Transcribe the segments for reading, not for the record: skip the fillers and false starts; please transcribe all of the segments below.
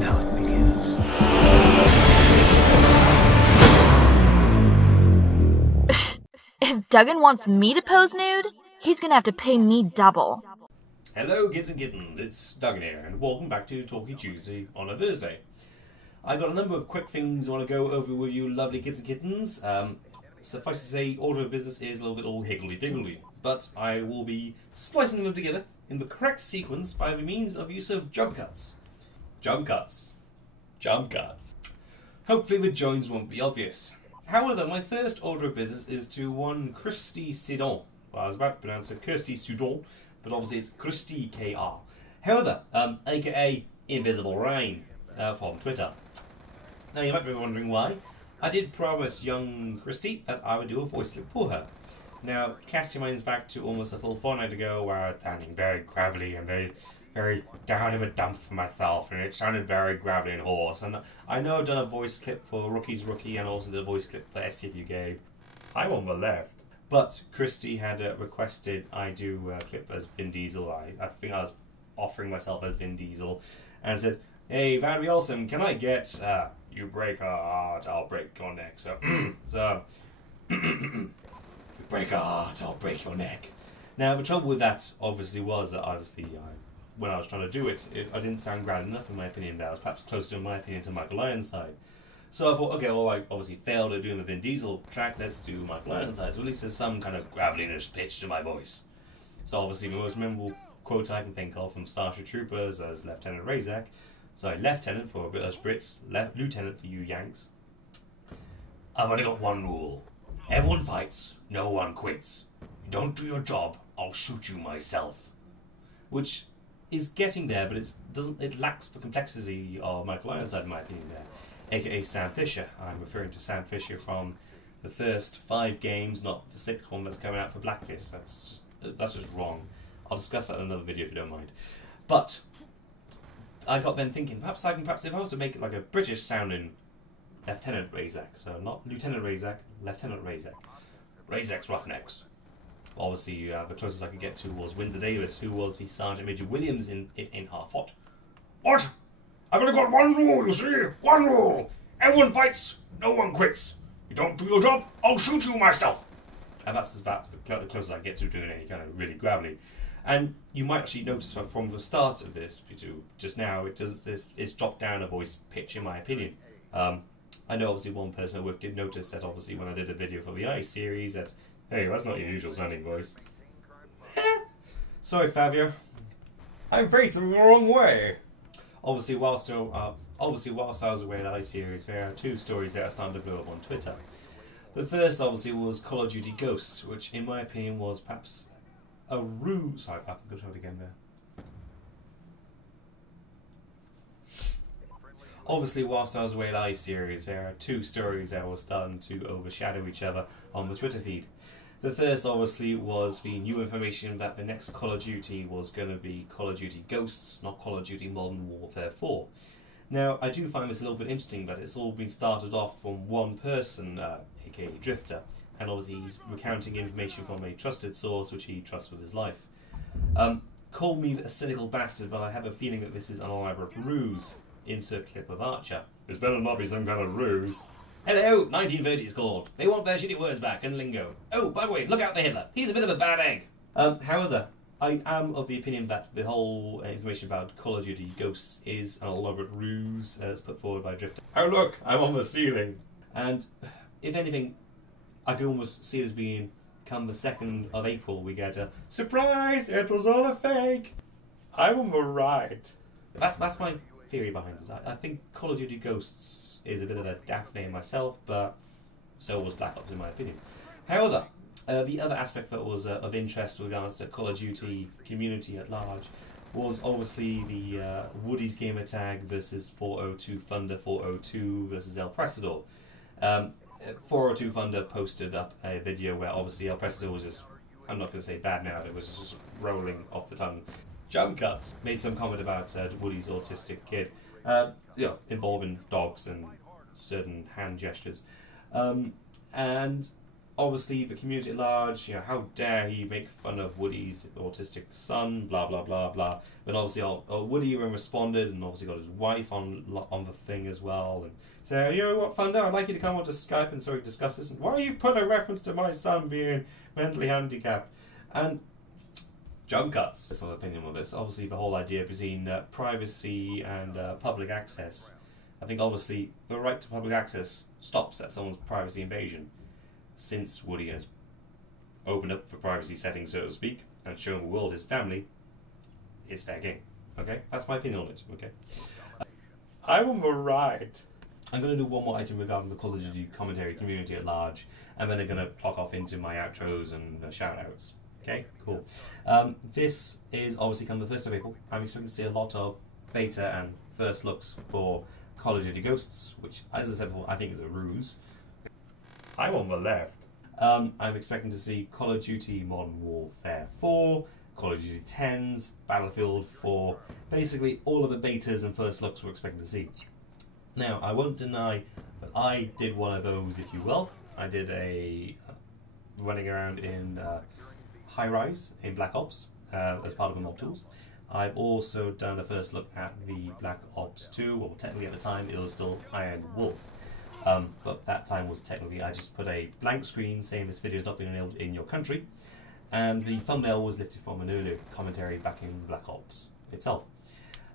Now it begins. If Dougan wants me to pose nude, he's gonna have to pay me double. Hello kids and kittens, it's Dougan here, and welcome back to Talkie Tuesday on a Thursday. I've got a number of quick things I want to go over with you lovely kids and kittens. Suffice to say, order of business is a little bit all higgledy-piggledy, but I will be splicing them together in the correct sequence by the means of use of jump cuts. Jump cuts. Jump cuts. Hopefully the joins won't be obvious. However, my first order of business is to one Kirsty Sidon. Well, I was about to pronounce it Kirsty Sidon, but obviously it's Kirsty KR. However, aka Invisible Rain from Twitter. Now you might be wondering why. I did promise young Kirsty that I would do a voice clip for her. Now, cast your minds back to almost a full fortnight ago where I was sounding very gravelly and very down in the dumps for myself, and it sounded very gravelly and hoarse. And I know I've done a voice clip for Rookie's Rookie and also did a voice clip for STFU Gabe. I'm on the left. But Kirsty had requested I do a clip as Vin Diesel. I think I was offering myself as Vin Diesel and said, "Hey, that'd be awesome. Can I get you break a heart, I'll break your neck." So, you break a heart, I'll break your neck. Now, the trouble with that obviously was that when I was trying to do it, I didn't sound grand enough in my opinion. That was perhaps closer in my opinion to Michael Ironside. So I thought, okay, well, I obviously failed at doing the Vin Diesel track, let's do Michael Ironside. So at least there's some kind of graveliness pitch to my voice. So obviously the most memorable quote I can think of from Starship Troopers as Lieutenant Razak. Sorry, Lieutenant for a bit of Brits, Lieutenant for you Yanks. I've only got one rule. Everyone fights, no one quits. You don't do your job, I'll shoot you myself. Which is getting there, but it lacks the complexity of Michael Ironside in my opinion there. AKA Sam Fisher. I'm referring to Sam Fisher from the first 5 games, not the 6th one that's coming out for Blacklist. That's just wrong. I'll discuss that in another video if you don't mind. But I got then thinking, perhaps if I was to make it like a British sounding Lieutenant Razak, so not Lieutenant Razak, Lieutenant Razak. Razak's Roughnecks. Obviously, the closest I could get to was Windsor Davis, who was the Sergeant Major Williams in Harford. What? I've only got one rule, you see? One rule. Everyone fights, no one quits. You don't do your job, I'll shoot you myself. And that's about the closest I get to doing any kind of really gravelly. And you might actually notice from the start of this, just now, it's dropped down a voice pitch in my opinion. I know obviously one person at work did notice that obviously when I did a video for the Ice series that, hey, that's not your usual sounding voice. Sorry, Fabio. I'm facing the wrong way. Obviously, whilst I was away at Ice series, there are 2 stories that are starting to blow up on Twitter. The first, obviously, was Call of Duty Ghosts, which, in my opinion, was perhaps a ruse. Sorry, I'm going to try it again there. Obviously, whilst I was away at Ice series, there are 2 stories that were starting to overshadow each other on the Twitter feed. The first, obviously, was the new information that the next Call of Duty was going to be Call of Duty Ghosts, not Call of Duty Modern Warfare 4. Now, I do find this a little bit interesting that it's all been started off from one person, aka Drifter, and obviously he's recounting information from a trusted source which he trusts with his life. Call me a cynical bastard, but I have a feeling that this is an elaborate ruse. Insert clip of Archer. This better not be some kind of ruse. Hello, 1930 is called. They want their shitty words back and lingo. Oh, by the way, look out for Hitler. He's a bit of a bad egg. However, I am of the opinion that the whole information about Call of Duty Ghosts is an elaborate ruse as put forward by Drifter. Oh look, I'm on the ceiling. And if anything, I could almost see it as being, come the 2nd of April, we get a surprise, it was all a fake. I'm on the right. That's my theory behind it. I think Call of Duty Ghosts is a bit of a daft name myself, but so was Black Ops in my opinion. However, the other aspect that was of interest with regards to Call of Duty community at large was obviously the WoodysGamertag versus 402Thunder402 versus El Presador. 402 Thunder posted up a video where obviously El Presador was just, I'm not going to say bad now, it was just rolling off the tongue. Jump cuts. Made some comment about Woody's autistic kid, involving dogs and certain hand gestures. And obviously the community at large, you know, how dare he make fun of Woody's autistic son, blah blah blah blah. But obviously, Woody responded, and obviously got his wife on the thing as well, and said, you know what, Thunder, I'd like you to come onto Skype and so we can discuss this. And why you put a reference to my son being mentally handicapped? And jump cuts. That's my opinion on this. Obviously, the whole idea between privacy and public access. I think obviously the right to public access stops at someone's privacy invasion. Since Woody has opened up for privacy settings, so to speak, and shown the world his family, it's fair game. Okay? That's my opinion on it. Okay? I'm on the ride. I'm going to do one more item regarding the Call of Duty commentary community at large, and then I'm going to clock off into my outros and shout-outs. Okay? Cool. This is obviously coming the 1st of April. I'm expecting to see a lot of beta and first looks for Call of Duty Ghosts, which, as I said before, I think is a ruse. I'm on the left. I'm expecting to see Call of Duty Modern Warfare 4, Call of Duty 10s, Battlefield 4, basically all of the betas and first looks we're expecting to see. Now, I won't deny that I did one of those, if you will. I did a running around in High Rise in Black Ops as part of the mob tools. I've also done a first look at the Black Ops 2, or technically at the time it was still Iron Wolf. But that time was technically, I just put a blank screen saying this video is not being enabled in your country, and the thumbnail was lifted from an earlier commentary back in Black Ops itself.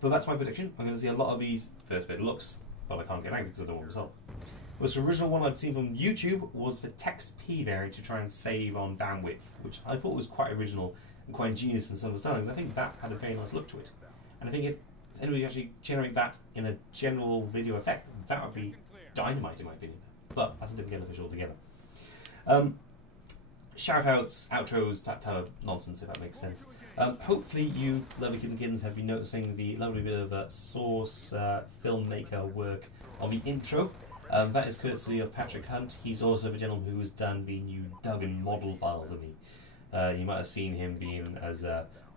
But that's my prediction. I'm going to see a lot of these first beta looks, but I can't get angry because I don't want myself. The original one I'd seen from YouTube was the text P variant to try and save on bandwidth, which I thought was quite original and quite ingenious in some of the stylings. I think that had a very nice look to it. And I think if anybody actually generate that in a general video effect, that would be dynamite in my opinion. But that's a different kettle of fish altogether. Shout-outs, outros, that type of nonsense, if that makes sense. Hopefully you lovely kids and kittens have been noticing the lovely bit of Source filmmaker work on the intro. That is courtesy of Patrick Hunt. He's also the gentleman who has done the new Dougan model file for me. You might have seen him being as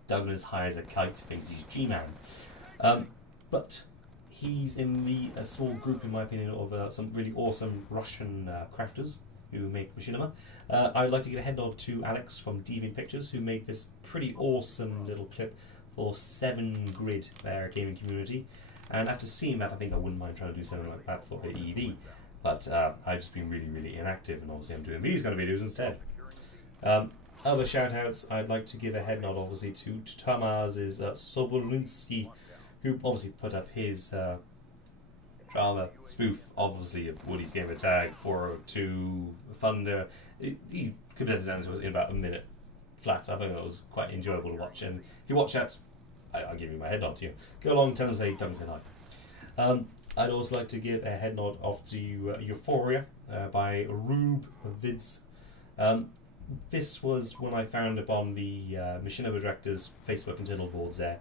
Dougan as high as a kite, thinks he's G-Man. But he's in a small group, in my opinion, of some really awesome Russian crafters who make machinima. I'd like to give a head nod to Alex from Deviant Pictures, who made this pretty awesome little clip for 7 Grid, their gaming community. And after seeing that, I think I wouldn't mind trying to do something like that for the EV. But I've just been really, really inactive, and obviously I'm doing these kind of videos instead. Other shout-outs, I'd like to give a head nod, obviously, to Tomas's Sobolinski, who obviously put up his drama spoof, obviously, of WoodysGamertag, 402, Thunder. He condensed it down to in about a minute flat. I think that was quite enjoyable to watch. And if you watch that, I'll give you my head nod to you. Go along, tell them say hi. I'd also like to give a head nod off to Euphoria by Rube Vids. This was when I found upon the Machinima Director's Facebook internal boards there,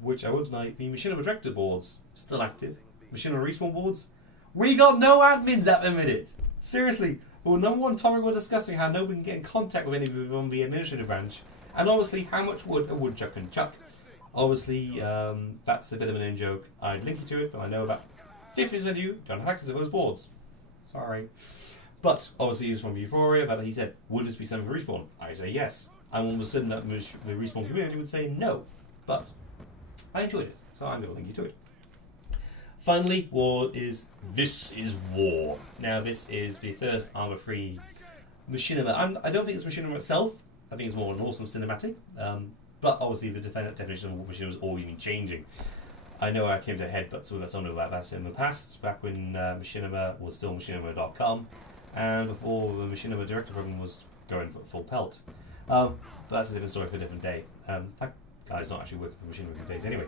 which I won't deny, the Machinima Director boards still active. Machinima Respawn boards, we got no admins at the minute. Seriously, well, number one topic we're discussing how nobody can get in contact with anybody from the administrative branch, and obviously how much wood a woodchuck can chuck. Obviously, that's a bit of an in-joke. I'd link you to it, but I know about 50% of you don't have access to those boards. Sorry. But, obviously, he was from Euphoria, but he said, would this be something for Respawn? I say yes. I'm almost certain that the Respawn community would say no. But I enjoyed it, so I'm going to link you to it. Finally, This is War. Now, this is the first armor-free machinima. I don't think it's machinima itself. I think it's more an awesome cinematic. But obviously, the definition of machinima has always been changing. I know I came to a head, but some of us don't know about that in the past, back when machinima was still machinima.com, and before the Machinima Director program was going for full pelt. But that's a different story for a different day. That guy's not actually working for Machinima these days anyway.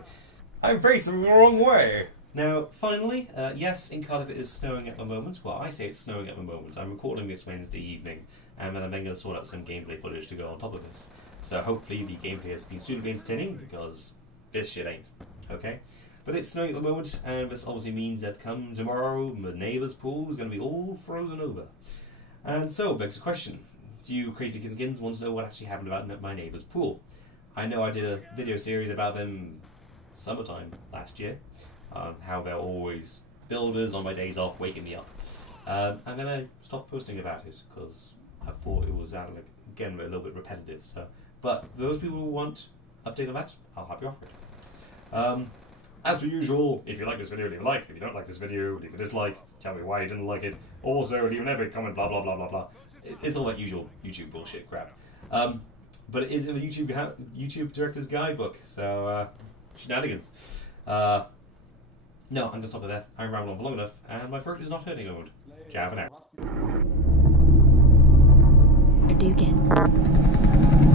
I'm facing the wrong way! Now, finally, yes, in Cardiff it is snowing at the moment. Well, I say it's snowing at the moment. I'm recording this Wednesday evening, and then I'm then going to sort out some gameplay footage to go on top of this. So hopefully the gameplay has been suitably entertaining, because this shit ain't. Okay? But it's snowing at the moment, and this obviously means that come tomorrow, my neighbour's pool is going to be all frozen over. And so, begs the question, do you crazy kids and kittens want to know what actually happened about my neighbour's pool? I know I did a video series about them summertime last year, how they're always builders on my days off, waking me up. I'm going to stop posting about it, because I thought it was like again a little bit repetitive. So, but for those people who want update on that, I'll happy offer it. As per usual, if you like this video, leave a like. If you don't like this video, leave a dislike. Tell me why you didn't like it. Also, leave an epic comment. Blah blah blah blah blah. It's all that usual YouTube bullshit crap. But it is in the YouTube director's guidebook, so shenanigans. No, I'm gonna stop it there. I'm rambling on for long enough, and my throat is not hurting over. Ciao for now. Dougan.